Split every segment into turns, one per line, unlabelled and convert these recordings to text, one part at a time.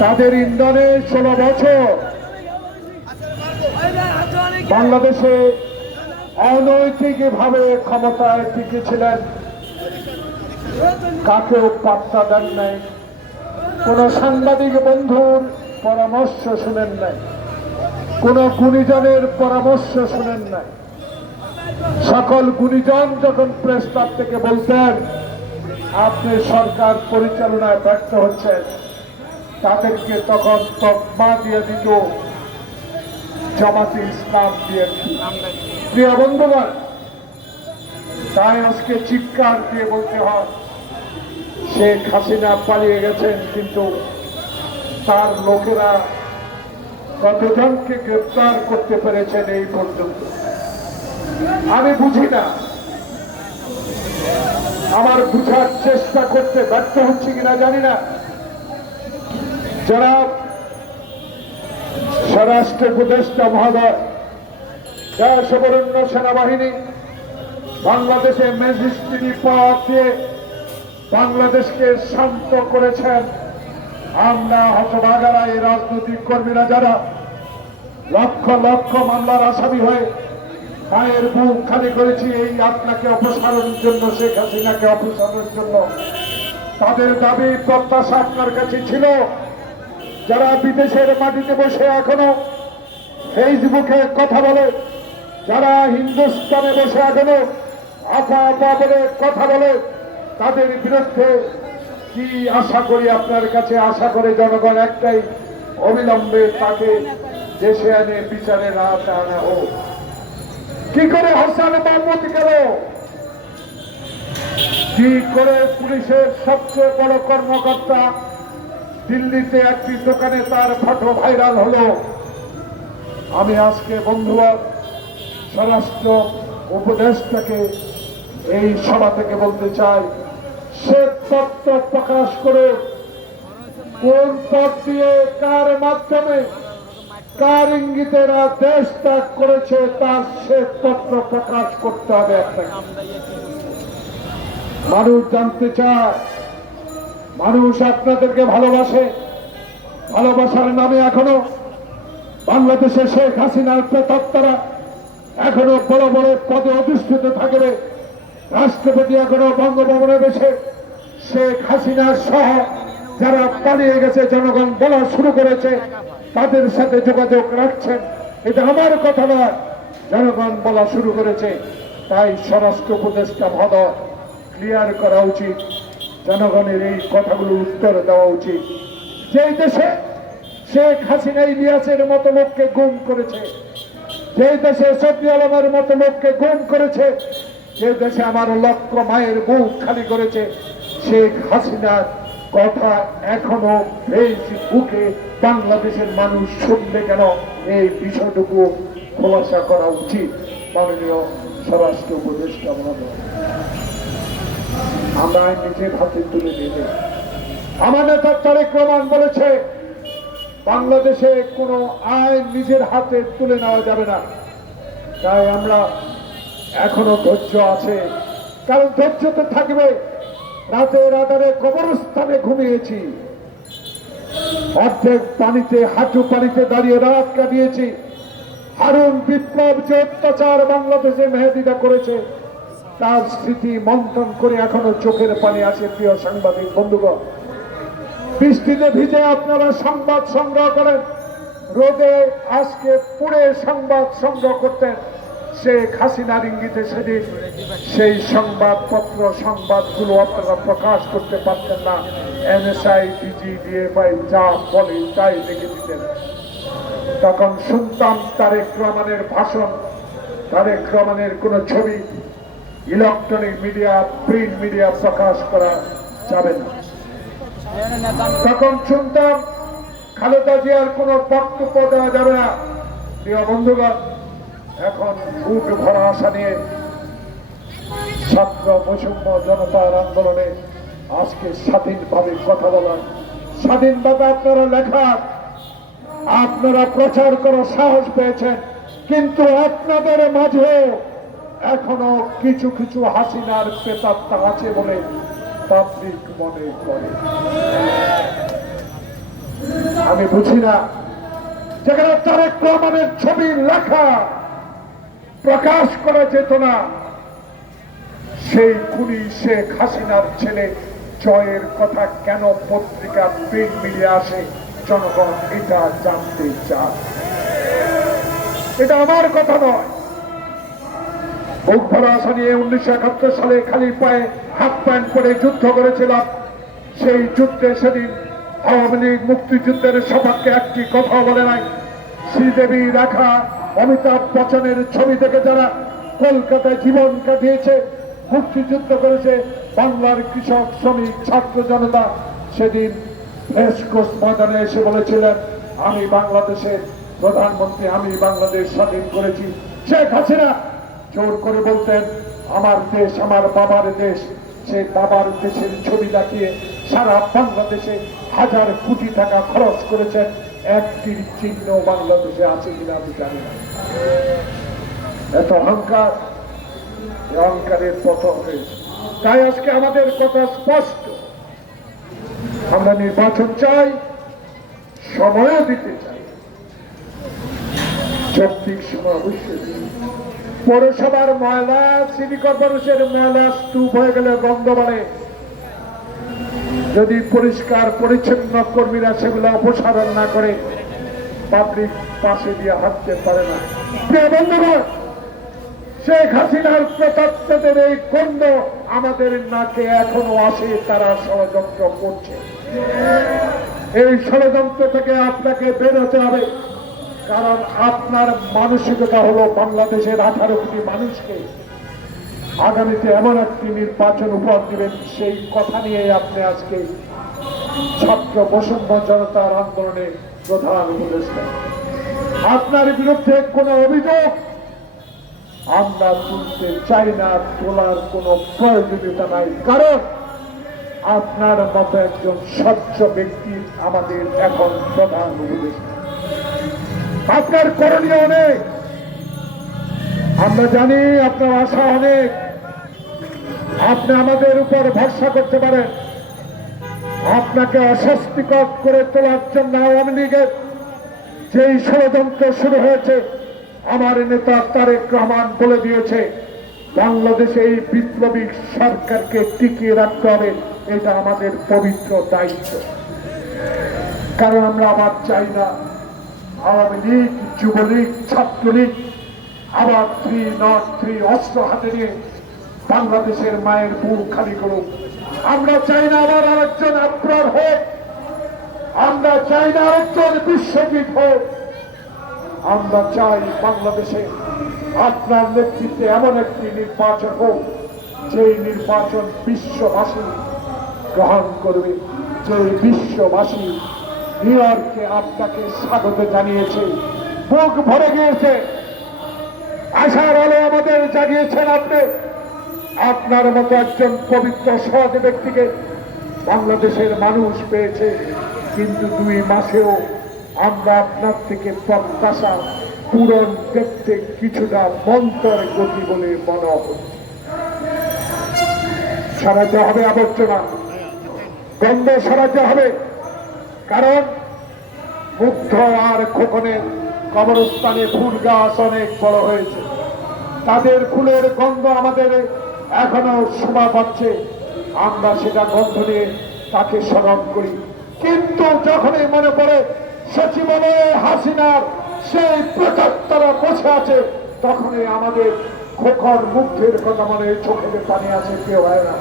তাদের ইন্ধনে ষোলো বছর। বাংলাদেশে অনৈতিকভাবে ক্ষমতায় টিকে ছিলেন কাকেও পাত্তা দেন নাই। কোন সাংবাদিক বন্ধুর পরামর্শ শুনেন নাই। কোন গুণীজনের পরামর্শ শুনেন নাই। সকল গুণীজন যখন প্রেস ক্লাব থেকে বলতেন, আপনি সরকার পরিচালনায় ব্যর্থ হচ্ছেন। তাদেরকে তখন তকমা দিয়ে দিত। জামাতে ইসলাম দিয়ে প্রিয় বন্ধুগণ, তাই আজকে চিৎকার দিয়ে বলতে হয়, শেখ হাসিনা পালিয়ে গেছেন, কিন্তু তার লোকেরা কতজনকে গ্রেপ্তার করতে পেরেছেন এই পর্যন্ত? আমি বুঝি না। আমার বুঝার চেষ্টা করতে ব্যর্থ হচ্ছে কিনা জানি না। যারা স্বরাষ্ট্র উপদেষ্টা মহোদয় সবরণ্য সেনাবাহিনী বাংলাদেশে ম্যাজিস্ট্রি দিয়ে বাংলাদেশকে শান্ত করেছেন। আমরা হতভাগারা এই রাজনৈতিক কর্মীরা যারা লক্ষ লক্ষ মামলার আসামি হয়ে মায়ের বুক খালি করেছি, এই আপনাকে অপসারণের জন্য, শেখ হাসিনাকে অপসারণের জন্য। তাদের দাবি প্রত্যাশা আপনার কাছে ছিল। যারা বিদেশের মাটিতে বসে এখনও ফেসবুকে কথা বলে, যারা হিন্দুস্তানে বসে এখনও আপা আপা বলে কথা বলে, তাদের বিরুদ্ধে কি আশা করি আপনার কাছে? আশা করে জনগণ একটাই, অবিলম্বে তাকে দেশে এনে বিচারে না আনা হোক। কি করে হাসান মাহমুদ গেল? কি করে পুলিশের সবচেয়ে বড় কর্মকর্তা দিল্লিতে একটি দোকানে তার ফটো ভাইরাল হলো। আমি আজকে বন্ধুরা স্বরাষ্ট্র উপদেশটাকে এই সভা থেকে বলতে চাই, সে তত্ত্ব প্রকাশ করে কোন পথ দিয়ে, কার মাধ্যমে, কার ইঙ্গিতেরা দেশ ত্যাগ করেছে, তার সে তত্ত্ব প্রকাশ করতে হবে একটা। মানুষ জানতে চায় মানুষ আপনাদেরকে ভালোবাসে। ভালোবাসার নামে এখনও বাংলাদেশে শেখ হাসিনার প্রেতাত্মারা এখনও বড় বড় পদে অধিষ্ঠিত থাকবে। রাষ্ট্রপতি এখনও বঙ্গভবনে বসে। শেখ হাসিনা সহ যারা পালিয়ে গেছে, জনগণ বলা শুরু করেছে, তাদের সাথে যোগাযোগ রাখছেন। এটা আমার কথা না জনগণ বলা শুরু করেছে। তাই স্বরাষ্ট্র উপদেষ্টা মহোদয় ক্লিয়ার করা উচিত। জনগণের এই কথাগুলো উত্তর দেওয়া উচিত। যেই দেশে শেখ হাসিনা ইলিয়াসের মতো লোককে গুম করেছে যে দেশে সফি আলমের মতো লোককে গুম করেছে, যে দেশে আমার লক্ষ মায়ের বুক খালি করেছে, শেখ হাসিনার কথা এখনও ফেসবুকে বাংলাদেশের মানুষ শুনবে কেন? এই বিষয়টুকু খোলাসা করা উচিত। মাননীয় স্বরাষ্ট্র উপদেষ্টা মহোদয়। আমরা নিজের হাতে তুলে আমার নেতা তারেক রহমান বলেছে, বাংলাদেশে কোনো আইন নিজের হাতে তুলে নেওয়া যাবে না। তাই আমরা এখনও ধৈর্য আছে, কারণ ধৈর্য তো থাকবে। রাতে রাতারে কবরস্থানে ঘুমিয়েছি। অর্ধেক পানিতে, হাঁটু পানিতে দাঁড়িয়ে রাত কাটিয়েছি। হারুন বিপ্লব যে অত্যাচার বাংলাদেশে মেহেদিদা করেছে তার স্মৃতি মন্থন করে এখনও চোখের পানি আছে প্রিয় সাংবাদিক বন্ধুগণ। বৃষ্টিতে ভিজে আপনারা সংবাদ সংগ্রহ করেন। রোদে আজকে পুড়ে সংবাদ সংগ্রহ করতেন। শেখ হাসিনার ইঙ্গিতে সেদিন সেই সংবাদপত্র, সংবাদগুলো আপনারা প্রকাশ করতে পারতেন না। এনএসআই, ডিজি, ডিএফআই, যা বলে তাই লিখে দিতেন। তখন শুনতাম তারেক রহমানের ভাষণ, তারেক রহমানের কোনো ছবি ইলেকট্রনিক মিডিয়া, প্রিন্ট মিডিয়া প্রকাশ করা যাবে না। তখন শুনতাম খালেদা জিয়ার কোনো বক্তব্য দেওয়া যাবে না। প্রিয় বন্ধুগণ, এখন বুক ভরা আশা নিয়ে ছাত্র বৈষম্য জনতার আন্দোলনে আজকে স্বাধীনভাবে কথা বলার স্বাধীনভাবে আপনারা লেখা, আপনারা প্রচার করার সাহস পেয়েছেন, কিন্তু আপনাদের মাঝে এখনও কিছু কিছু হাসিনার প্রেতাত্মা আছে বলে পাবলিক মনে করে। আমি বুঝি না, যেখানে তারেক রহমানের ছবি লেখা, প্রকাশ করা যেত না, সেই খুনি শেখ হাসিনার ছেলে জয়ের কথা কেন পত্রিকা প্রিন্ট মিলিয়ে আসে, জনগণ এটা জানতে চায়। এটা আমার কথা নয়। আশা নিয়ে উনিশশো একাত্তর সালে খালি পায়ে হাফ প্যান্ট পরে যুদ্ধ করেছিলাম। সেই যুদ্ধে সেদিন আওয়ামী লীগ মুক্তিযুদ্ধের সভাকে একটি কথা বলে নাই। শ্রীদেবী রেখা, অমিতাভ বচ্চনের ছবি থেকে যারা কলকাতায় জীবন কাটিয়েছে, মুক্তিযুদ্ধ করেছে, বাংলার কৃষক, শ্রমিক, ছাত্র জনতা সেদিন রেসকোর্স ময়দানে এসে বলেছিলেন, আমি বাংলাদেশের প্রধানমন্ত্রী, আমি বাংলাদেশ স্বাধীন করেছি। শেখ হাসিনা জোর করে বলতেন, আমার দেশ, আমার বাবার দেশ। সেই বাবার দেশের ছবি দেখিয়ে সারা বাংলাদেশে হাজার কোটি টাকা খরচ করেছেন। একটির চিহ্ন বাংলাদেশে আছে কিনা আমি জানি না। এত অহংকার অহংকারের পতন হয়েছে। তাই আজকে আমাদের কথা স্পষ্ট। আমরা নির্বাচন চাই, সময়ও দিতে চাই। অবশ্যই পৌরসভার ময়লা, সিটি কর্পোরেশনের ময়লা স্তূপ হয়ে গেলে যদি পরিষ্কার পরিচ্ছন্ন কর্মীরা সেগুলো অপসারণ না করে, পাবলিক পাশে দিয়ে হাঁটতে পারে না। বন্ধুগণ, শেখ হাসিনার প্রতাত্মদের এই আমাদের নাকে এখনও আসে, তারা ষড়যন্ত্র করছে। এই ষড়যন্ত্র থেকে আপনাকে বেরোতে হবে। কারণ আপনার মানসিকতা হলো বাংলাদেশের আঠারো কোটি মানুষকে আগামীতে এমন একটি নির্বাচন উপহার দিবেন, সেই কথা নিয়ে আপনি আজকে ছাত্র বসন্ত জনতার আন্দোলনে প্রধান উপদেষ্টা। আপনার বিরুদ্ধে কোনো অভিযোগ? আমরা তুলতে চাই না, তোলার কোনো প্রয়োজনীয়তা নাই। কারণ আপনার মতো একজন স্বচ্ছ ব্যক্তি আমাদের এখন প্রধান উপদেষ্টা। আপনার করণীয় অনেক। আমরা জানি আপনার আশা অনেক। আপনি আমাদের উপর ভরসা করতে পারেন। আপনাকে অস্বস্তিকর করে তোলার জন্য আওয়ামী লীগের যেই ষড়যন্ত্র শুরু হয়েছে, আমার নেতা তারেক রহমান বলে দিয়েছে, বাংলাদেশে এই বিপ্লবী সরকারকে টিকিয়ে রাখতে হবে, এটা আমাদের পবিত্র দায়িত্ব। কারণ আমরা আবার চাই না। আওয়ামী লীগ, যুবলীগ, ছাত্রলীগ আবার থ্রি নট থ্রি অস্ত্র হাতে নিয়ে বাংলাদেশের মায়ের বুক খালি করুক আমরা চাই না আবার আরেকজন আপ্রার হোক। আমরা চাই না আরেকজন বিশ্বজিৎ হোক। আমরা চাই বাংলাদেশে আপনার নেতৃত্বে এমন একটি নির্বাচন হোক, যেই নির্বাচন বিশ্ববাসী গ্রহণ করবে যে বিশ্ববাসী নিউ ইয়র্কে আপনাকে স্বাগত জানিয়েছে। বুক ভরে গিয়েছে। আশার আলো আমাদের জাগিয়েছেন আপনি। আপনার মতো একজন পবিত্র, সৎ ব্যক্তিকে বাংলাদেশের মানুষ পেয়েছে। কিন্তু দুই মাসেও আমরা আপনার থেকে প্রত্যাশা পূরণ দেখতে কিছুটা মন্তর গতি বলে মনে হচ্ছে সারাতে হবে আবর্জনা। গন্ধ সরাতে হবে। কারণ মুগ্ধ আর খোকনের কবরস্থানে ফুল গাছ অনেক বড় হয়েছে। তাদের ফুলের গন্ধ আমাদের এখনও শোভা পাচ্ছে। আমরা সেটা গন্ধ নিয়ে তাকে স্মরণ করি। কিন্তু যখনই মনে পড়ে সচিবালয়ে হাসিনার সেই প্রতাত্তরা বসে আছে, তখনই আমাদের খোকর মুগ্ধের কথা মনে চোখে পানি আছে কেউ হয় না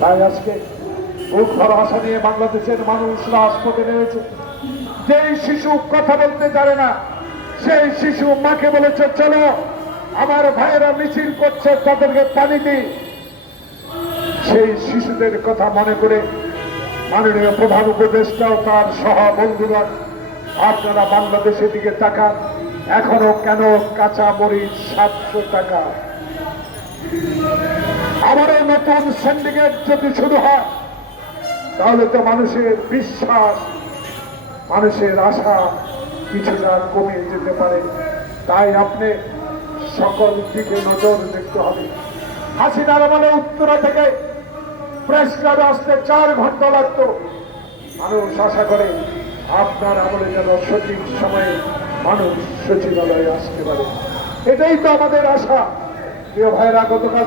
তাই আজকে বুক ভরা আশা নিয়ে বাংলাদেশের মানুষ রাজপথে নেমেছে। যেই শিশু কথা বলতে জানে না, সেই শিশু মাকে বলেছে, চলো, আমার ভাইয়েরা মিছিল করছে, তাদেরকে পানি দিই। সেই শিশুদের কথা মনে করে মাননীয় প্রধান উপদেষ্টাও তার সহ বন্ধুগণ আপনারা বাংলাদেশের দিকে তাকান। এখনও কেন কাঁচা মরিচ সাতশো টাকা? আবারও নতুন সিন্ডিকেট যদি শুরু হয় তাহলে তো মানুষের বিশ্বাস, মানুষের আশা কিছুটা কমে যেতে পারে। তাই আপনি সকল দিকে নজর দেখতে হবে। হাসিনার বলে উত্তরা থেকে প্রেস ক্লাবে আসতে চার ঘণ্টা লাগতো। মানুষ আশা করে আপনার আমলে যেন সঠিক সময়ে মানুষ সচিবালয়ে আসতে পারে। এটাই তো আমাদের আশা। প্রিয় ভাইরা, গতকাল